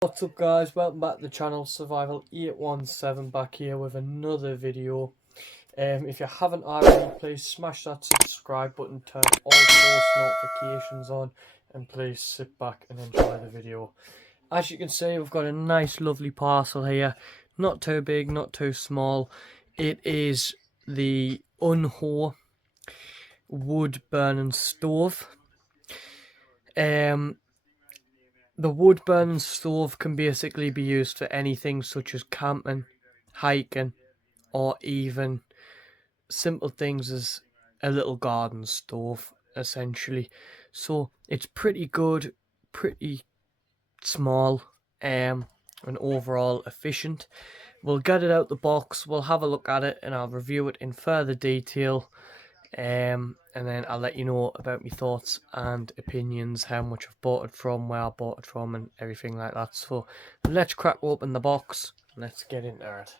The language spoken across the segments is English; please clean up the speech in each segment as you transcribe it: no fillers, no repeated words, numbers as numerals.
What's up guys, welcome back to the channel. Survival 817 back here with another video. If you haven't already, please smash that subscribe button, turn all post notifications on, and please sit back and enjoy the video. As you can see, we've got a nice lovely parcel here, not too big, not too small. It is the Unho wood burning stove. The wood burning stove can basically be used for anything such as camping, hiking, or even simple things as a little garden stove, essentially. So it's pretty good, pretty small, and overall efficient. We'll get it out the box, we'll have a look at it, and I'll review it in further detail. And then I'll let you know about my thoughts and opinions, how much I've bought it from, where I bought it from, and everything like that. So let's crack open the box. Let's get into it.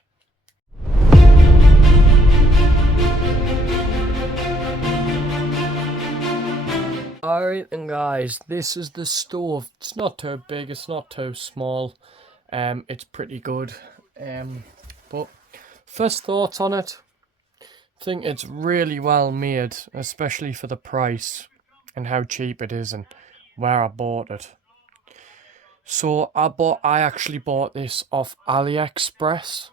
Alright then guys, this is the stove. It's not too big, it's not too small. It's pretty good. But first thoughts on it. I think it's really well made, especially for the price and how cheap it is and where I bought it. So I actually bought this off AliExpress.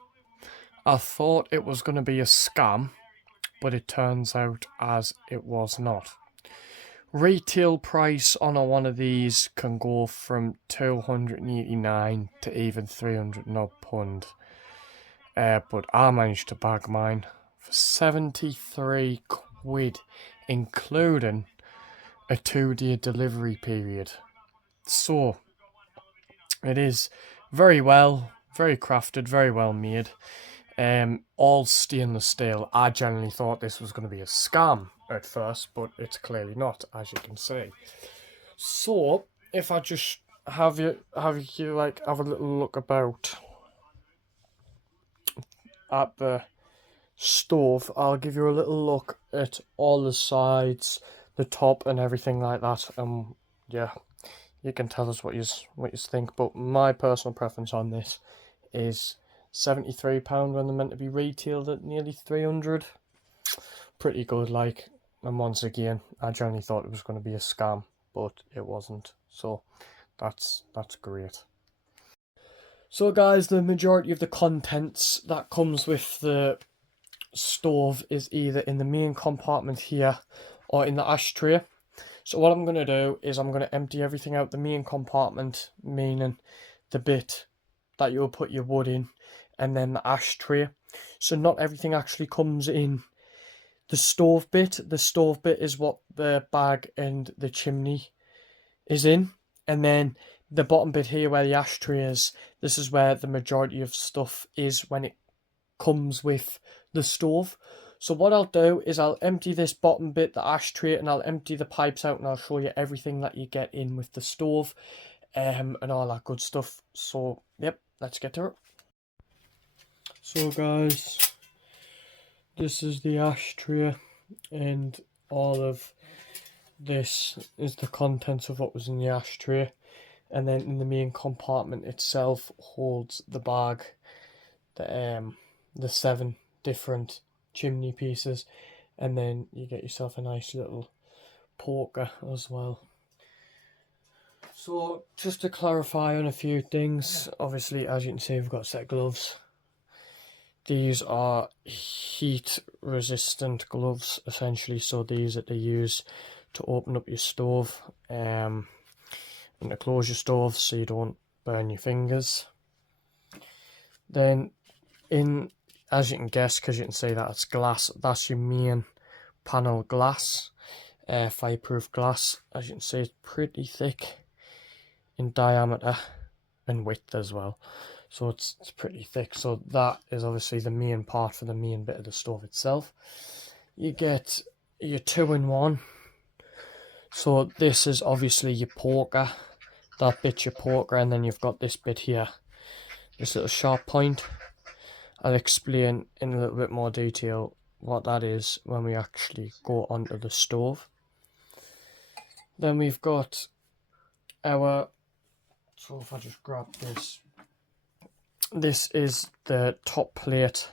I thought it was going to be a scam, but it turns out as it was not. Retail price on one of these can go from £289 to even £300. But I managed to bag mine for 73 quid, including a 2-day delivery period. So it is very crafted, very well made. All stainless steel. I generally thought this was going to be a scam at first, but it's clearly not, as you can see. So if I just have you have a little look about at the stove, I'll give you a little look at all the sides, the top, and everything like that. Yeah, you can tell us what you think. But my personal preference on this is £73 when they're meant to be retailed at nearly 300. Pretty good, like. And once again, I generally thought it was going to be a scam, but it wasn't. So that's great. So guys, the majority of the contents that comes with the stove is either in the main compartment here or in the ashtray. So what I'm going to do is I'm going to empty everything out the main compartment, meaning the bit that you'll put your wood in, and then the ashtray. So not everything actually comes in the stove bit. The stove bit is what the bag and the chimney is in, and then the bottom bit here where the ashtray is, this is where the majority of stuff is when it comes with the stove. So what I'll do is I'll empty this bottom bit, the ashtray, and I'll empty the pipes out, and I'll show you everything that you get in with the stove, and all that good stuff. So yep, let's get to it. So guys, this is the ashtray, and all of this is the contents of what was in the ashtray. And then in the main compartment itself holds the bag, the 7 different chimney pieces, and then you get yourself a nice little poker as well. So just to clarify on a few things, obviously as you can see we've got a set of gloves. These are heat resistant gloves essentially, so these that they use to open up your stove and to close your stove so you don't burn your fingers. Then as you can guess, because you can see that it's glass, that's your main panel glass, fireproof glass. As you can see, it's pretty thick in diameter and width as well, so it's pretty thick. So that is obviously the main part for the main bit of the stove itself. You get your 2-in-1. So this is obviously your poker, that bit's your poker, and then you've got this bit here, this little sharp point. I'll explain in a little bit more detail what that is when we actually go onto the stove. Then we've got our So if I just grab this, this is the top plate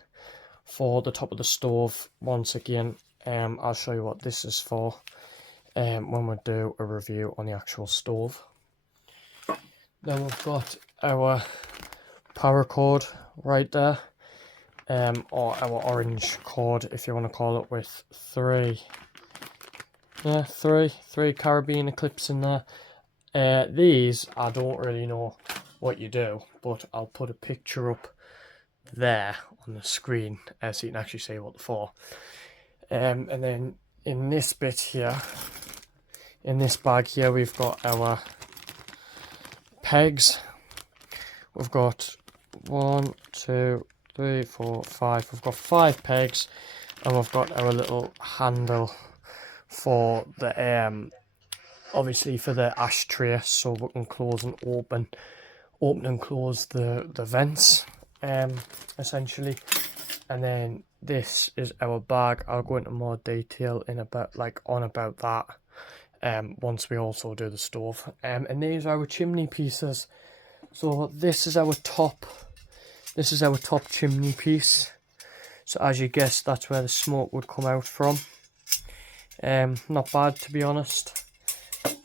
for the top of the stove. Once again, I'll show you what this is for when we do a review on the actual stove. Then we've got our power cord right there, or our orange cord if you want to call it, with three carabiner clips in there. These, I don't really know what you do, but I'll put a picture up there on the screen so you can actually see what they're for. And then in this bit here, in this bag here, we've got our pegs. We've got 1, 2, 3, 4, 5. We've got 5 pegs, and we've got our little handle for the obviously for the ashtray, so we can close and open and close the vents, essentially. And then this is our bag. I'll go into more detail in about that once we also do the stove. And these are our chimney pieces. So this is our top chimney piece. So as you guessed, that's where the smoke would come out from. Not bad, to be honest.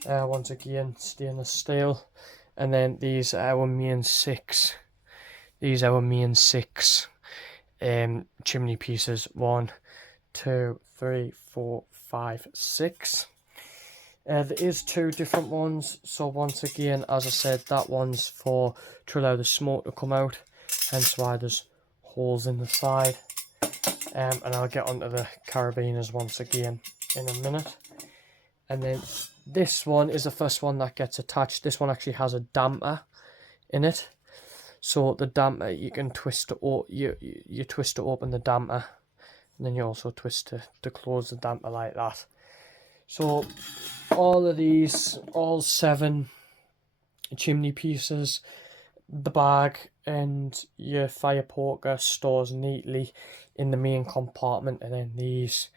Once again, stainless steel. And then these are our main 6. These are our main 6 chimney pieces. 1, 2, 3, 4, 5, 6. There is 2 different ones. So once again, as I said, that one's to allow the smoke to come out, hence why there's holes in the side. And I'll get onto the carabiners once again in a minute. And then this one is the first one that gets attached. This one actually has a damper in it. So the damper, you can twist to you twist to open the damper, and then you also twist to close the damper like that. So all of these, all 7 chimney pieces, the bag and your fire poker stores neatly in the main compartment, and then these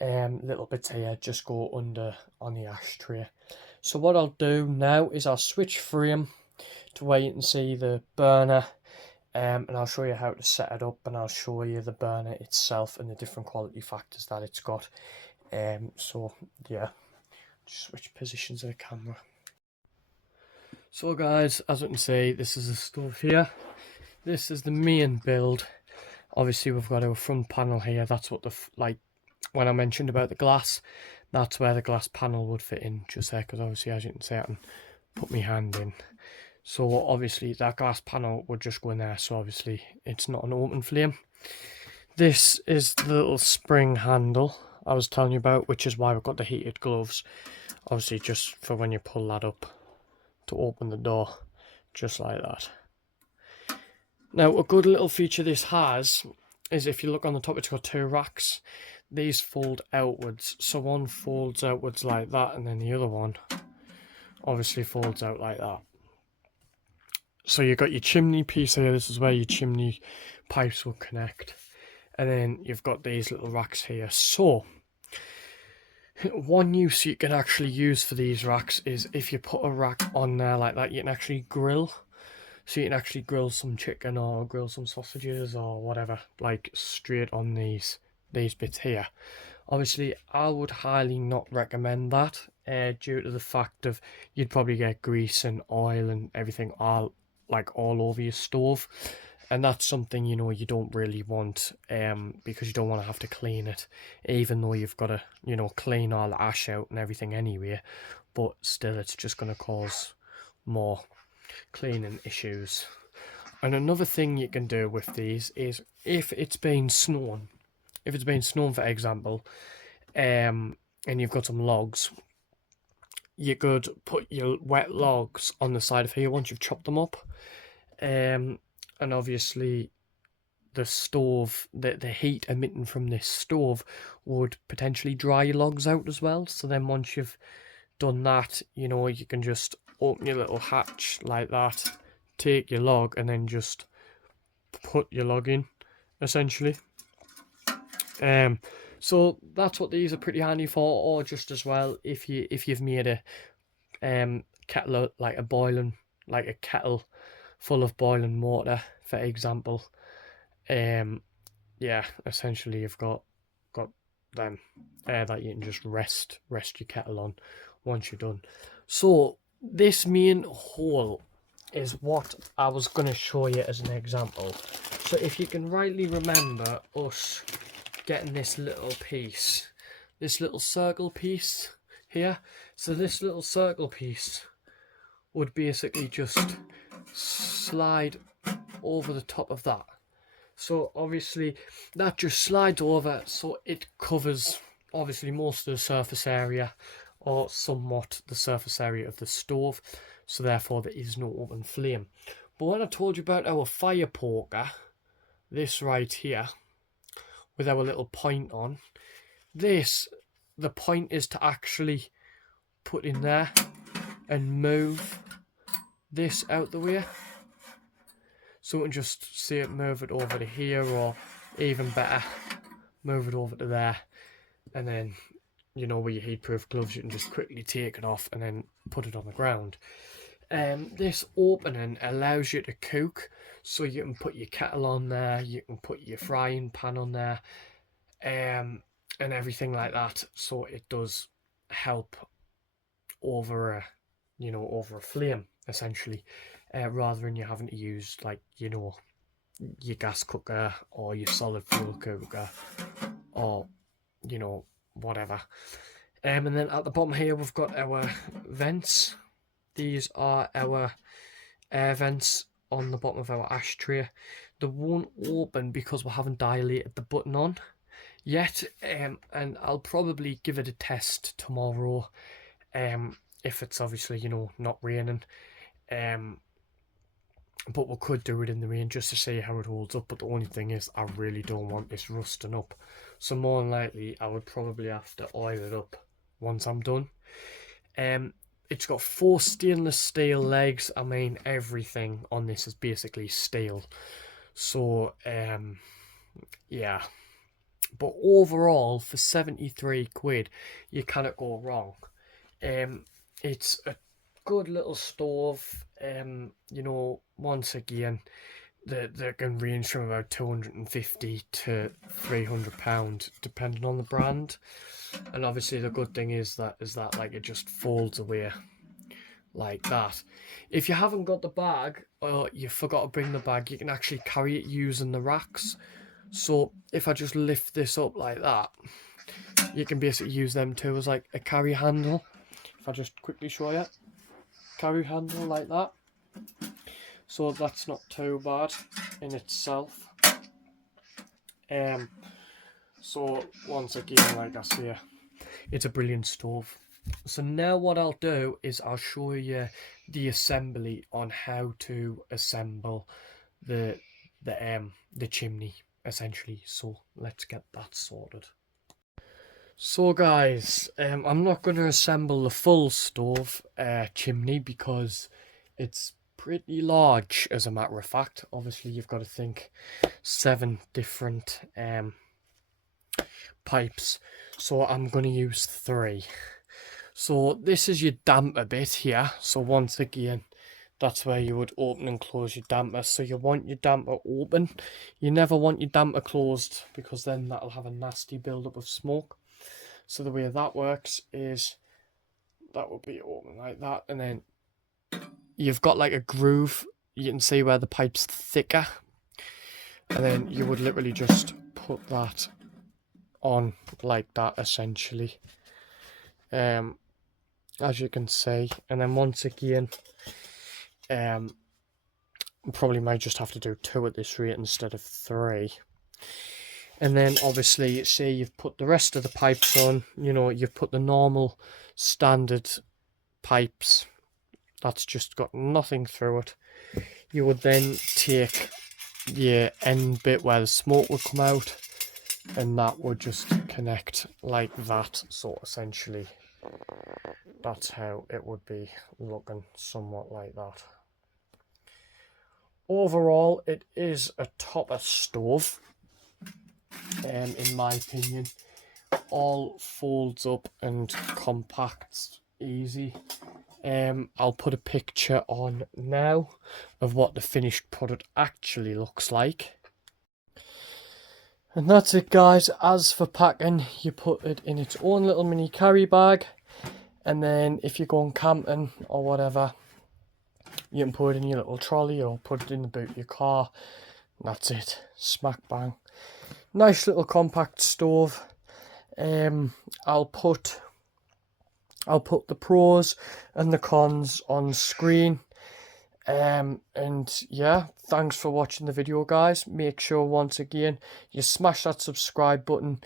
little bits here just go under on the ashtray. So what I'll do now is I'll switch frame to where you can see the burner, and I'll show you how to set it up, and I'll show you the burner itself and the different quality factors that it's got. So yeah, just switch positions of the camera. So guys, as you can see, this is the stove here. This is the main build. Obviously we've got our front panel here. That's what when I mentioned about the glass, that's where the glass panel would fit in, just there, because obviously, as you can see, I can put my hand in. So obviously that glass panel would just go in there, so obviously it's not an open flame. This is the little spring handle I was telling you about, which is why we've got the heated gloves. Obviously just for when you pull that up to open the door, just like that. Now a good little feature this has is, if you look on the top, it's got 2 racks. These fold outwards, so one folds outwards like that, and then the other one obviously folds out like that. So you've got your chimney piece here. This is where your chimney pipes will connect, and then you've got these little racks here. So one use you can actually use for these racks is if you put a rack on there like that, you can actually grill. So you can actually grill some chicken or grill some sausages or whatever, like straight on these bits here. Obviously I would highly not recommend that, due to the fact of you'd probably get grease and oil and everything all over your stove, and that's something, you know, you don't really want, because you don't want to have to clean it, even though you've got to, you know, clean all the ash out and everything anyway, but still it's just going to cause more cleaning issues. And another thing you can do with these is, if it's been snowing for example, and you've got some logs, you could put your wet logs on the side of here once you've chopped them up, and obviously the stove, the heat emitting from this stove would potentially dry your logs out as well. So then once you've done that, you know, you can just open your little hatch like that, take your log, and then just put your log in, essentially. So that's what these are pretty handy for. Or just as well, if you've made a kettle, like a boiling like a kettle full of boiling water, for example, yeah, essentially you've got them that you can just rest your kettle on once you're done. So this main hole is what I was going to show you as an example. So if you can rightly remember us getting this little piece, this little circle piece here, so this little circle piece would basically just slide over the top of that. So obviously that just slides over, so it covers obviously most of the surface area, or somewhat the surface area of the stove, so therefore there is no open flame. But when I told you about our fire poker, this right here with our little point on, this, the point is to actually put in there and move this out the way, so we can just see it, move it over to here, or even better, move it over to there, and then, you know, with your heatproof gloves you can just quickly take it off and then put it on the ground. This opening allows you to cook, so you can put your kettle on there, you can put your frying pan on there, and everything like that. So it does help over a, you know, over a flame essentially, rather than you having to use, like, you know, your gas cooker or your solid fuel cooker, or, you know, whatever. And then at the bottom here we've got our vents. These are our air vents on the bottom of our ashtray. They won't open because we haven't dilated the button on yet, and I'll probably give it a test tomorrow, if it's obviously, you know, not raining, but we could do it in the rain just to see how it holds up. But the only thing is, I really don't want this rusting up, so more than likely I would probably have to oil it up once I'm done. It's got 4 stainless steel legs. I mean, everything on this is basically steel, so yeah. But overall, for 73 quid, you cannot go wrong. It's a good little stove. You know, once again, they can range from about 250 to 300 pound depending on the brand. And obviously the good thing is that like it just folds away like that. If you haven't got the bag, or you forgot to bring the bag, you can actually carry it using the racks. So if I just lift this up like that, you can basically use them too as like a carry handle. If I just quickly show you, carry handle like that. So that's not too bad in itself. So once again, like I say, it's a brilliant stove. So now what I'll do is I'll show you the assembly on how to assemble the chimney essentially. So let's get that sorted. So guys, I'm not going to assemble the full stove chimney because it's pretty large, as a matter of fact. Obviously you've got to think 7 different pipes, so I'm going to use 3. So this is your damper bit here. So once again, that's where you would open and close your damper. So you want your damper open. You never want your damper closed, because then that'll have a nasty buildup of smoke. So the way that works is that will be open like that, and then you've got like a groove. You can see where the pipe's thicker, and then you would literally just put that on like that essentially, as you can see. And then once again, probably might just have to do 2 at this rate instead of 3. And then obviously, say you've put the rest of the pipes on, you know, you've put the normal standard pipes that's just got nothing through it. You would then take your end bit where the smoke would come out, and that would just connect like that. So essentially that's how it would be looking, somewhat like that. Overall, it is a topper stove, in my opinion. All folds up and compacts easy. I'll put a picture on now of what the finished product actually looks like. And that's it, guys. As for packing, you put it in its own little mini carry bag, and then if you're going camping or whatever, you can put it in your little trolley or put it in the boot of your car. And that's it. Smack bang. Nice little compact stove. I'll put the pros and the cons on screen. And yeah, thanks for watching the video, guys. Make sure once again you smash that subscribe button,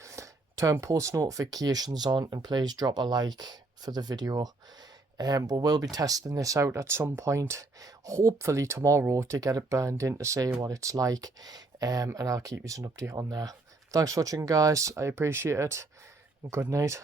turn post notifications on, and please drop a like for the video. But we'll be testing this out at some point, hopefully tomorrow, to get it burned in to see what it's like. And I'll keep you an update on there. Thanks for watching, guys. I appreciate it. Good night.